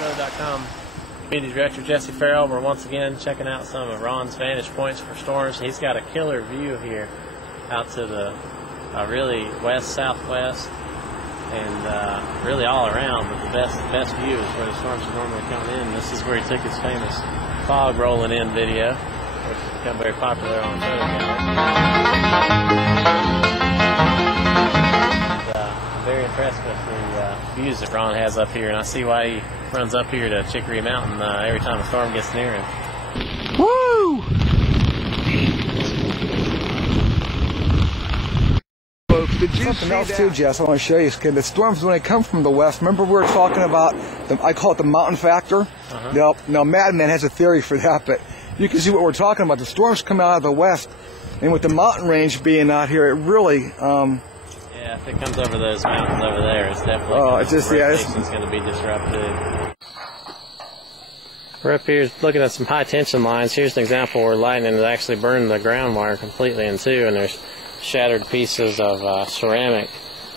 CyberLink.com. Community Director Jesse Ferrell. We're once again checking out some of Ron's vantage points for storms. He's got a killer view here out to the really west-southwest and really all around, but the best view is where the storms are normally coming in. This is where he took his famous fog rolling in video, which has become very popular on photo gallery. I'm very impressed with the views that Ron has up here, and I see why he runs up here to Chicory Mountain every time a storm gets near him. Woo! Did you something else too, Jess? I want to show you. The storms, when they come from the west, remember we were talking about, I call it the mountain factor? Now Madman has a theory for that, but you can see what we're talking about. The storms come out of the west, and with the mountain range being out here, it really... yeah, if it comes over those mountains over there, it's definitely it's going to be disrupted. We're up here looking at some high tension lines. Here's an example where lightning has actually burned the ground wire completely in two, and there's shattered pieces of ceramic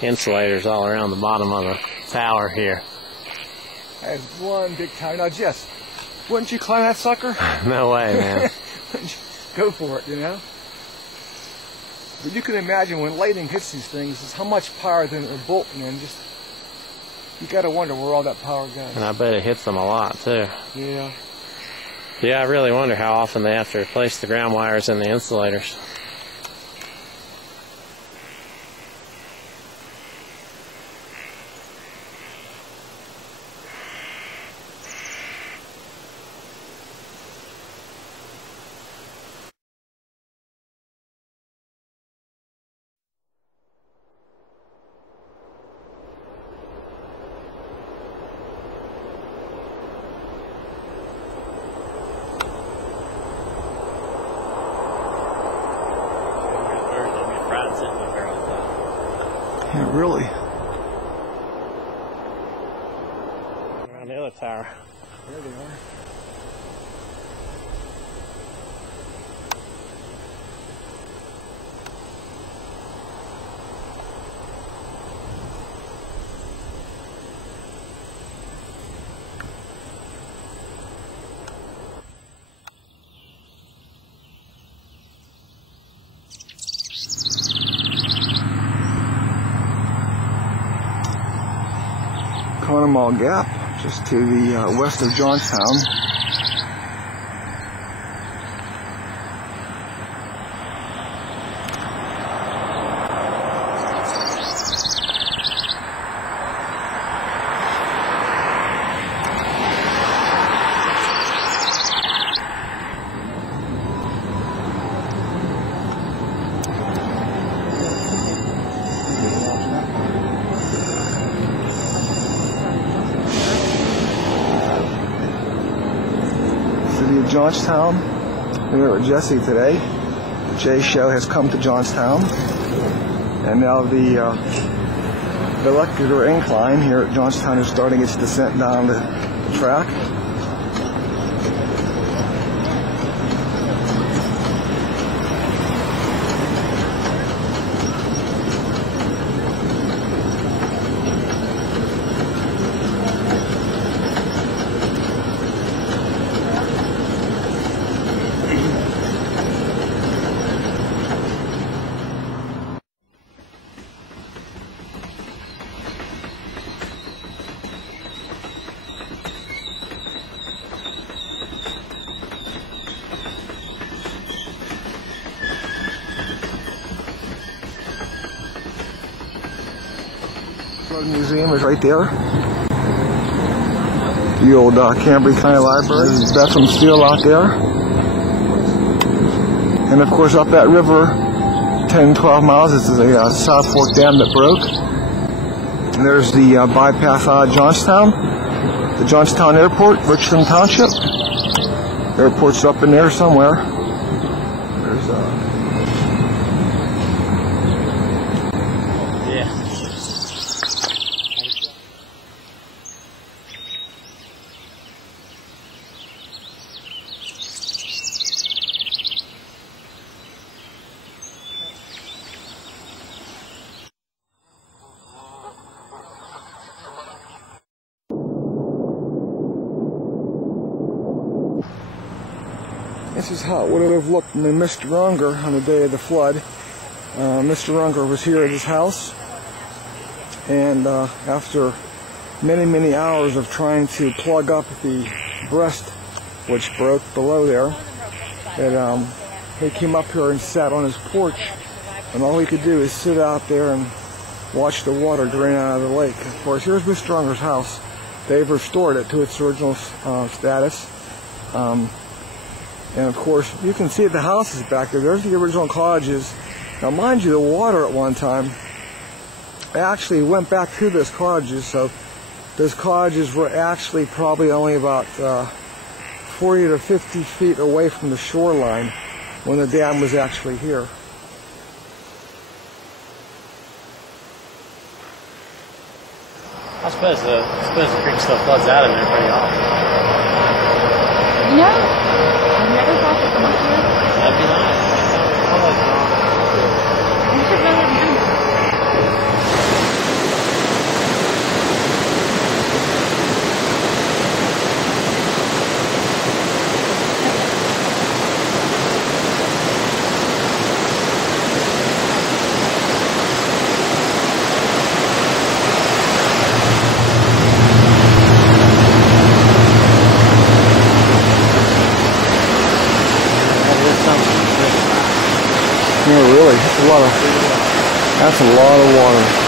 insulators all around the bottom of the tower here. That's one big tower. Now, Jess, wouldn't you climb that sucker? No way, man. Go for it, you know? But you can imagine when lightning hits these things, it's how much power they're bolting in. Just, you got to wonder where all that power goes. And I bet it hits them a lot, too. Yeah. Yeah, I really wonder how often they have to replace the ground wires and the insulators. Yeah, really. Around the other tower. There they are. Conemaugh Gap, just to the west of Johnstown. Johnstown. We're here with Jesse today. The J Show has come to Johnstown, and now the electrical incline here at Johnstown is starting its descent down the track. The museum is right there. The old Cambridge County Library. There's Bethlehem Steel out there. And of course up that river, 10-12 miles, this is a South Fork Dam that broke. And there's the bypass out of Johnstown. The Johnstown Airport, Richland Township. The airport's up in there somewhere. There's This is how it would have looked when they missed Runger on the day of the flood. Mr. Runger was here at his house, and after many hours of trying to plug up the breast which broke below there, he came up here and sat on his porch, and all he could do is sit out there and watch the water drain out of the lake. Of course, here's Mr. Runger's house. They've restored it to its original status. And of course, you can see the houses back there. There's the original cottages. Now, mind you, the water at one time actually went back through those cottages, so those cottages were actually probably only about 40 to 50 feet away from the shoreline when the dam was actually here. I suppose the creek still floods out in there pretty often. You know, I've never thought to come up here. That'd be nice. You should really do it. Yeah, really, that's a lot of water.